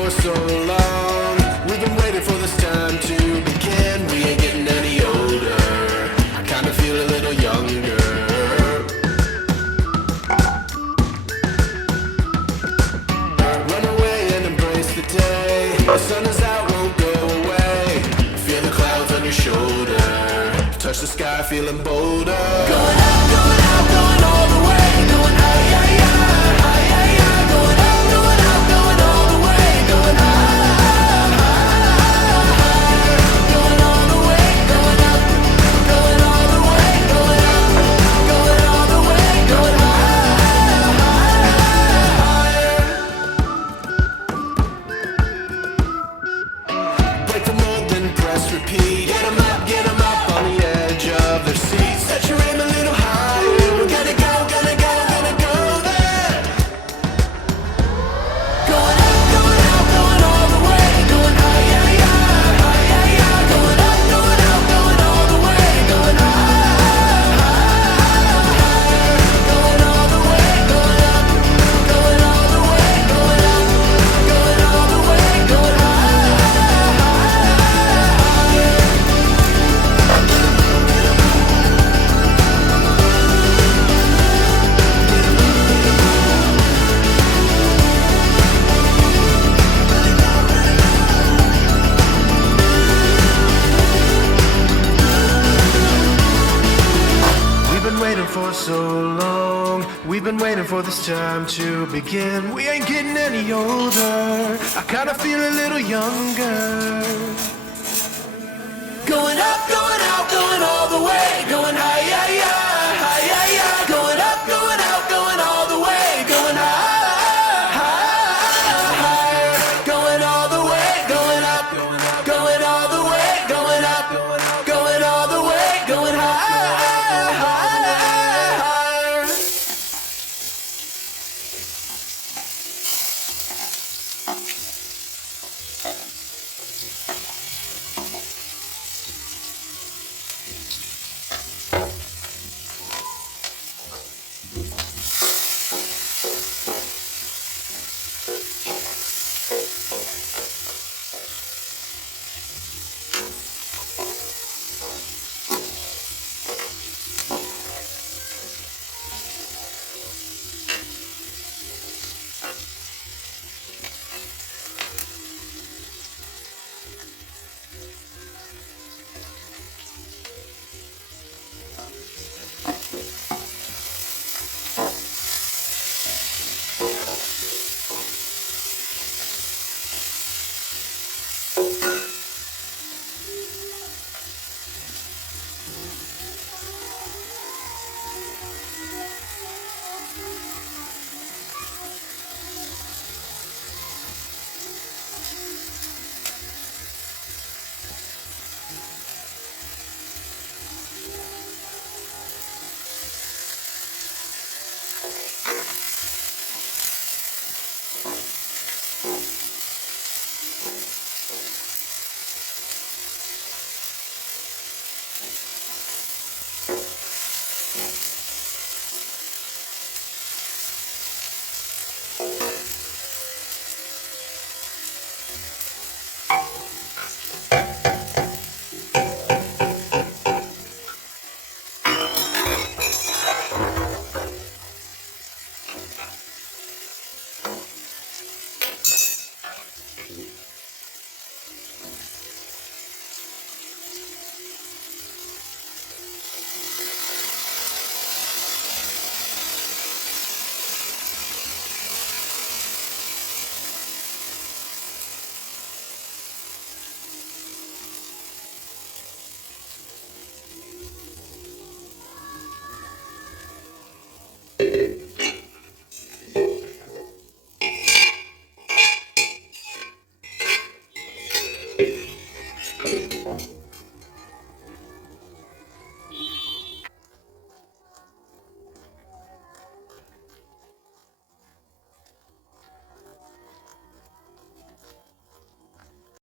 for so long. We've been waiting for this time to begin. We ain't getting any older. I kinda feel a little younger. Run away and embrace the day. The sun is out, won't go away. Feel the clouds on your shoulder. Touch the sky, feeling bolder. Going out, going out, going all the way. Going high, high, high, high, high, high. Going out, going out, going all the way. Going high, high, high. Going all the way, going up. Going all the way, going up. Going all the way, going high, higher. Break the mold, then press repeat. Get 'em up on the edge of their seats. Set your aim a little higher. We're gonna go, gonna go, gonna go there. Going out, going out, going all the way. Going high, high, high, high, high, high. Going up, going out, going all the way. Going high, high, higher. Going all the way, going up. Going all the way, going up. Going all the way, going high, higher. We've been waiting for so long. We've been waiting for this time to begin. We ain't getting any older. I kinda feel a little younger. Going up, going out, going all the way. Going high, high, high.